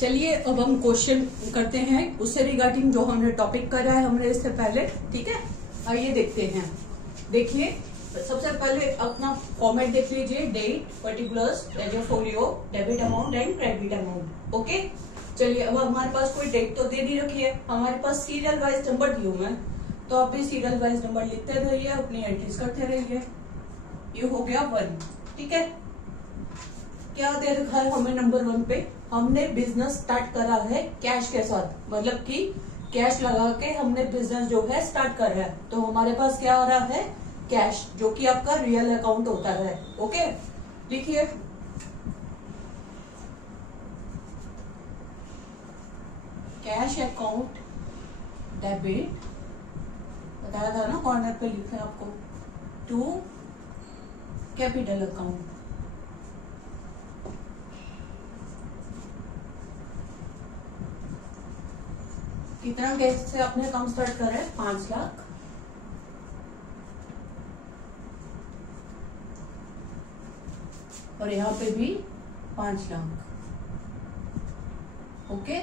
चलिए अब हम क्वेश्चन करते हैं उससे रिगार्डिंग जो हमने टॉपिक करा है हमने इससे पहले। ठीक है, आइए देखते हैं। देखिए सबसे पहले अपना फॉर्मेट देख लीजिए, date, particulars, ledger folio, debit amount and credit amount. Okay, चलिए अब हमारे पास कोई डेट तो दे नहीं रखी है, हमारे पास सीरियल वाइज नंबर दिए हुए हैं, तो आप भी सीरियल वाइज नंबर लिखते रहिए, अपनी एंट्रीज करते रहिए। ये हो गया 1। ठीक है, क्या दे रखा है हमें नंबर 1 पे, हमने बिजनेस स्टार्ट करा है कैश के साथ, मतलब कि कैश लगा के हमने बिजनेस जो है स्टार्ट करा है, तो हमारे पास क्या आ रहा है, कैश, जो कि आपका रियल अकाउंट होता है। ओके, लिखिए कैश अकाउंट डेबिट, बताया था ना कॉर्नर पे लिखे आपको, टू कैपिटल अकाउंट। कितना कैश से आपने काम स्टार्ट करा है, 5 लाख। और यहाँ पे भी 5 लाख। ओके,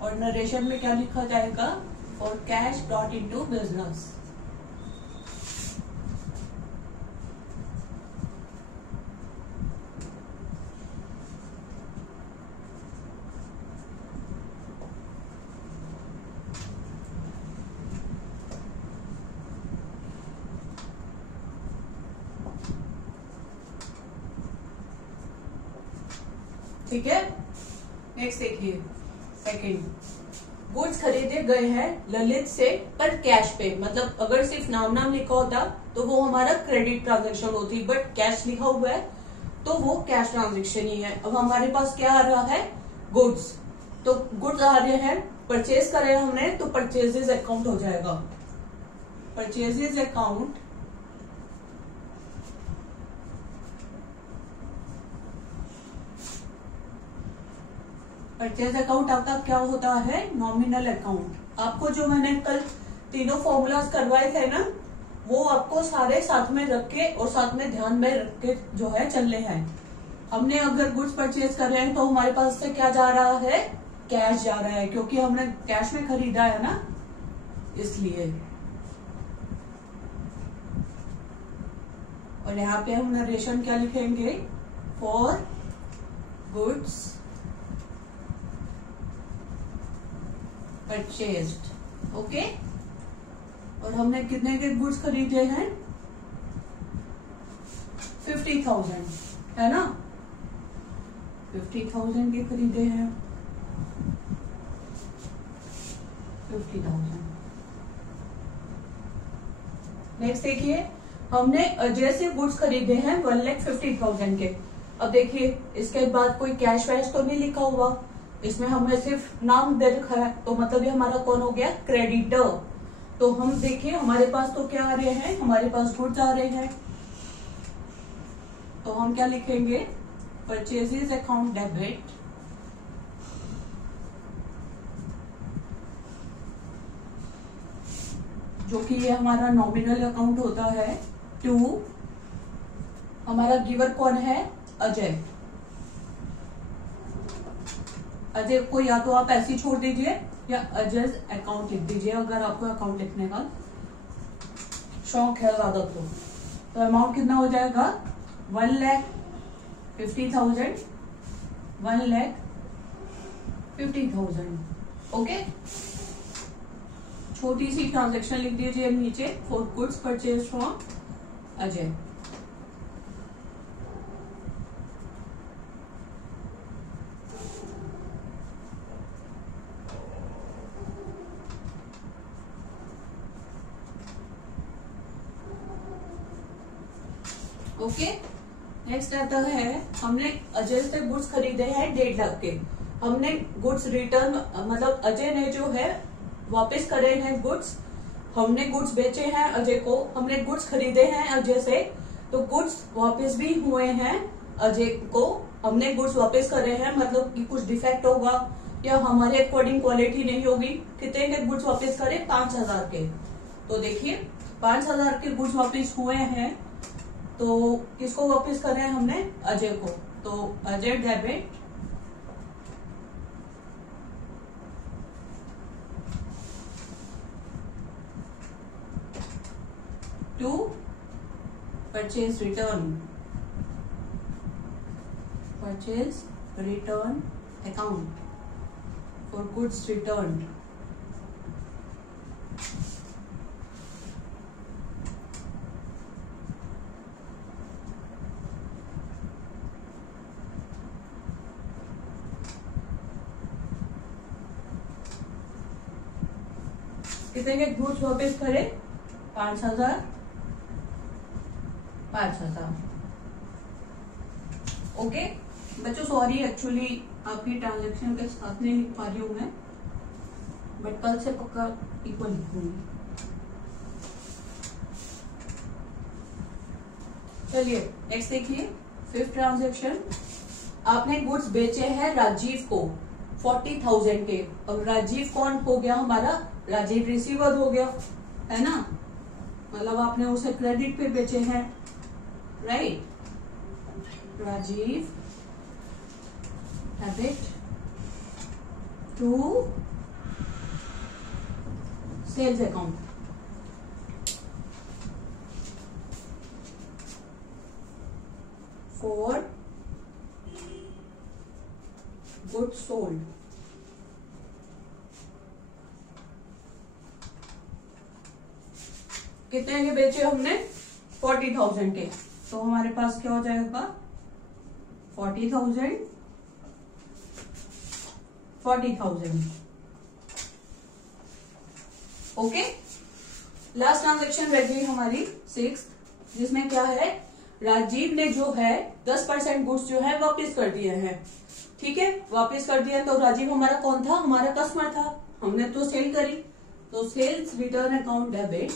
और नरेशन में क्या लिखा जाएगा, for cash brought into business. ठीक है, नेक्स्ट देखिए सेकंड, गुड्स खरीदे गए हैं ललित से पर कैश पे, मतलब अगर सिर्फ नाम लिखा होता तो वो हमारा क्रेडिट ट्रांजैक्शन होती, बट कैश लिखा हुआ है तो वो कैश ट्रांजैक्शन ही है। अब हमारे पास क्या आ रहा है, गुड्स, तो गुड्स आ रहे हैं, परचेज करे हमने तो परचेजेस अकाउंट हो जाएगा, परचेजेस अकाउंट। परचेज अकाउंट आपका क्या होता है, नॉमिनल अकाउंट। आपको जो मैंने कल तीनों फॉर्मूलाज करवाए थे ना, वो आपको सारे साथ में रख के और साथ में ध्यान में रख के जो है चलने हैं। हमने अगर गुड्स परचेज कर रहे हैं तो हमारे पास से क्या जा रहा है, कैश जा रहा है, क्योंकि हमने कैश में खरीदा है ना, इसलिए। और यहाँ पे हम नरेशन क्या लिखेंगे, फॉर गुड्स परचेज्ड। ओके, और हमने कितने के गुड्स खरीदे हैं, 50,000 है ना, 50,000 के खरीदे हैं, 50,000। नेक्स्ट देखिए, हमने अजय से गुड्स खरीदे हैं 1,50,000 के। अब देखिए इसके बाद कोई कैश वैश तो नहीं लिखा हुआ, इसमें हमने सिर्फ नाम दे रखा है, तो मतलब ये हमारा कौन हो गया, क्रेडिटर। तो हम देखिए हमारे पास तो क्या आ रहे हैं, हमारे पास गुड्स आ रहे हैं, तो हम क्या लिखेंगे, परचेजेस अकाउंट डेबिट, जो कि ये हमारा नॉमिनल अकाउंट होता है, टू, हमारा गिवर कौन है, अजय। अजय को या तो आप ऐसे ही छोड़ दीजिए या अजय अकाउंट लिख दीजिए, अगर आपको अकाउंट लिखने का शौक है ज्यादा तो अमाउंट कितना हो जाएगा, 1,50,000, 1,50,000। ओके, छोटी सी ट्रांजैक्शन लिख दीजिए नीचे, for goods purchase from Ajay. Okay, next आता है, हमने अजय से गुड्स खरीदे हैं 1.5 लाख के, हमने गुड्स रिटर्न, मतलब अजय ने जो है वापस करे हैं गुड्स, हमने गुड्स बेचे हैं अजय को, हमने गुड्स खरीदे हैं अजय से, तो गुड्स वापस भी हुए हैं अजय को, हमने गुड्स वापस करे हैं, मतलब कि कुछ डिफेक्ट होगा या हमारे अकॉर्डिंग क्वालिटी नहीं होगी। कितने के गुड्स वापस करे, 5,000 के। तो देखिए 5,000 के गुड्स वापस हुए हैं, तो किसको वापस कर रहे हैं हमने? अजय को। तो Ajay debit to purchase return account for goods return. कितने के गुड्स वापस करे? 5,000। ओके बच्चों, सॉरी एक्चुअली आपकी ट्रांजेक्शन के साथ नहीं लिख पा रही हूं मैं, बट कल से पक्का इक्वल लिखूंगी। चलिए नेक्स्ट देखिए, 5th ट्रांजेक्शन। आपने गुड्स बेचे हैं राजीव को 40,000 के। अब राजीव कौन हो गया हमारा? राजीव रिसीवर हो गया, है ना? मतलब आपने उसे क्रेडिट पे बेचे हैं, right? Rajiv debit to sales account. For goods sold. कितने के बेचे हमने? 40,000 के। तो हमारे पास क्या हो जाएगा? 40,000 ओके। लास्ट ट्रांजेक्शन रह गई हमारी 6th, जिसमें क्या है? राजीव ने जो है 10% गुड्स जो है वापस कर दिए हैं। ठीक है, वापस कर दिया। तो राजीव हमारा कौन था? हमारा कस्टमर था, हमने तो सेल करी। तो sales return account debit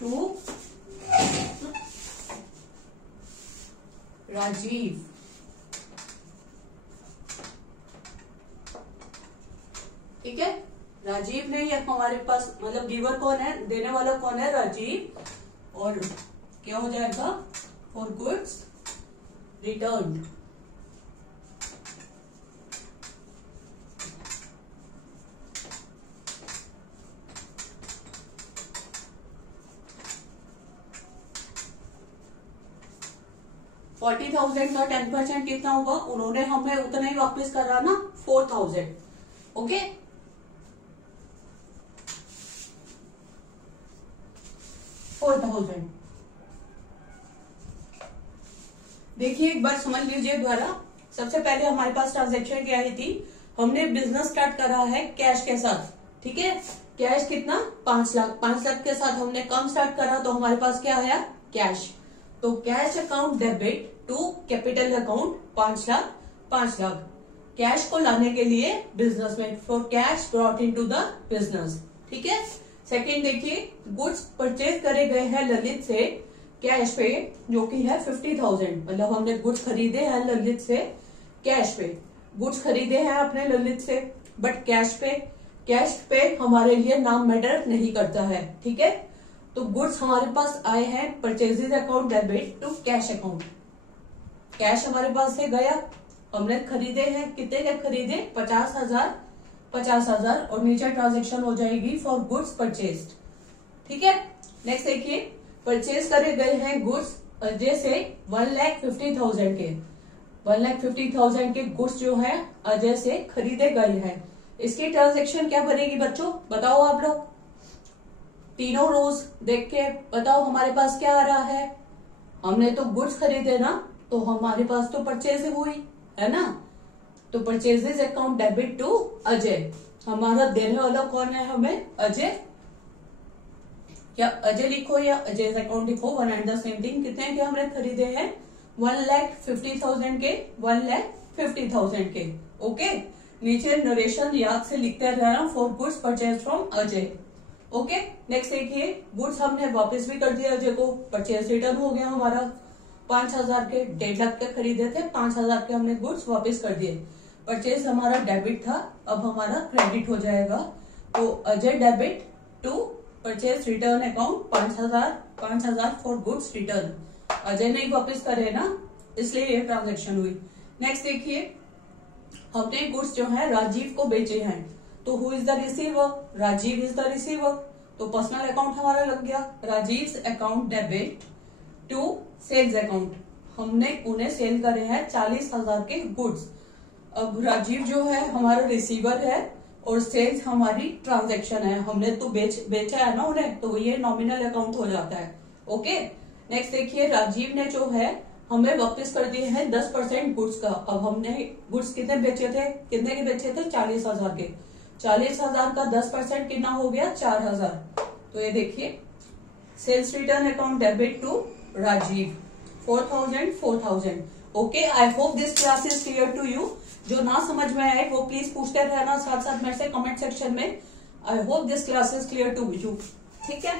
to Rajiv. ठीक है, राजीव ने, ये हमारे पास मतलब गिवर कौन है? देने वाला कौन है? राजीव। और क्या हो जाएगा? For goods return. $40,000 का 10% कितना होगा? उन्होंने हमें उतना ही वापस करा ना, 4,000। ओके, $4,000। देखिए एक बार समझ लीजिए दोबारा। सबसे पहले हमारे पास ट्रांजैक्शन क्या आई थी? हमने बिजनेस स्टार्ट करा है कैश के साथ। ठीक है, कैश कितना? 5 लाख। 5 लाख के साथ हमने काम स्टार्ट करा, तो हमारे पास क्या आया? कैश। तो cash account debit to capital account 5 lakh. 5 lakh cash को लाने के लिए बिजनेस में, for cash brought into the business. ठीक है। सेकंड देखिए, गुड्स परचेज करे गए हैं ललित से कैश पे, जो कि है 50,000। मतलब हमने गुड्स खरीदे हैं ललित से कैश पे। गुड्स खरीदे हैं आपने ललित से, बट कैश पे हमारे लिए नाम मैटर नहीं करता है। ठीक है, तो गुड्स हमारे पास आए हैं purchases account debit to cash account. Cash हमारे पास से गया, हमने खरीदे हैं। कितने के खरीदे? 50,000 और नीचे ट्रांजेक्शन हो जाएगी फॉर गुड्स परचेज्ड। ठीक है। नेक्स्ट देखिए, परचेज करे गए हैं गुड्स अजय से 1,50,000 के। 1,50,000 के गुड्स जो है अजय से खरीदे गए हैं। इसकी ट्रांजेक्शन क्या बनेगी बच्चों? बताओ आप लोग, तीनों रोज देख के बताओ हमारे पास क्या आ रहा है। हमने तो गुड्स खरीदे ना, तो हमारे पास तो परचेज हुई है ना। तो purchases account debit to Ajay. हमारा देने वाला कौन है हमें? अजय। क्या अजय लिखो या अजय अकाउंट लिखो, one and the same thing. कितने के हमने खरीदे हैं? 1,50,000 के, 1,50,000 के। ओके, नीचे नरेशन याद से लिखते रहना, for goods purchase from Ajay. Okay. Next देखिए, गुड्स हमने वापस भी कर दिया अजय को, परचेज रिटर्न हो गया हमारा। 5,000 के 1.5 लाख के खरीदे थे, 5,000 के हमने गुड्स वापस कर दिए। परचेज हमारा डेबिट था, अब हमारा क्रेडिट हो जाएगा। तो Ajay debit to purchase return account 5,000 for goods return. Ajay ने वापस करे ना, इसलिए ये ट्रांजेक्शन हुई। नेक्स्ट देखिए, हमने गुड्स जो है राजीव को बेचे हैं, तो who is the receiver? Rajiv is the receiver. तो पर्सनल अकाउंट हमारा लग गया, Rajiv account debit to sales account. हमने उन्हें सेल करे हैं 40,000 के गुड्स। अब राजीव जो है हमारा रिसीवर है और सेल्स हमारी ट्रांजैक्शन है, हमने तो बेचा है ना उन्हें, तो ये नॉमिनल अकाउंट हो जाता है। ओके, नेक्स्ट देखिए, राजीव ने जो है हमें वापस कर दिए हैं 10% गुड्स का। अब हमने गुड्स कितने बेचे थे, कितने के बेचे थे? 40,000 के। 40,000 का 10% कितना हो गया? 4,000। तो ये देखिए, sales return account debit to Rajiv 4,000। Okay, I hope this class is clear to you. जो ना समझ में आए वो प्लीज पूछते रहना साथ साथ मेरे से कमेंट सेक्शन में। I hope this class is clear to you. ठीक है।